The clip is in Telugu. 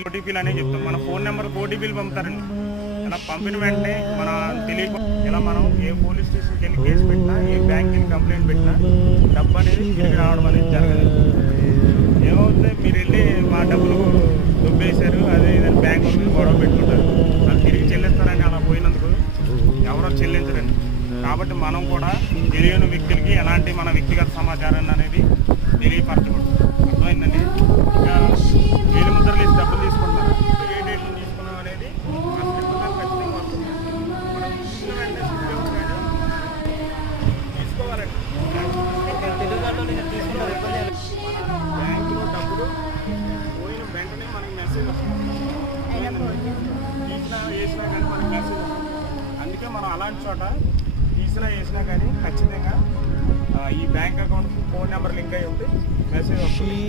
ఓటీపీలు అనేది చెప్తాం. మన ఫోన్ నెంబర్కి ఓటీపీలు పంపుతారండి. ఇలా పంపిన వెంటనే మన తెలియక ఇలా మనం ఏ పోలీస్ స్టేషన్కి వెళ్ళి కేసు పెట్టినా, ఏ బ్యాంక్కి వెళ్ళి కంప్లైంట్ పెట్టినా డబ్బు అనేది తిరిగి రావడం అనేది జరగదు. ఏమవుతుంది, మీరు వెళ్ళి మా డబ్బులు దుబ్బేశారు అదే ఏదైనా బ్యాంక్ మీద గొడవ పెట్టుకుంటారు, వాళ్ళు తిరిగి చెల్లిస్తారని అలా పోయినందుకు ఎవరో చెల్లించరండి. కాబట్టి మనం కూడా తెలియని వ్యక్తులకి ఎలాంటి మన వ్యక్తిగత సమాచారాన్ని అనేది తెలియపరచకూడదు. అర్థమైందండి. ఇంకా వేలి ముద్రలు వేసి డబ్బులు తీసుకుంటారు, ఏ డేట్లో తీసుకున్నాం అనేది ఖచ్చితంగా వస్తుంది. మనం తీసుకున్న వెంటనే తీసుకోవాలండి. బ్యాంకులో డబ్బులు పోయిన వెంటనే మనకి మెసేజ్ వస్తుంది. తీసినా వేసినా కానీ మనకి మెసేజ్ వస్తుంది. అందుకే మనం అలాంటి చోట తీసినా వేసినా కానీ ఖచ్చితంగా ఈ bank account phone number link అయి ఉంటే మెసేజ్ వస్తుంది.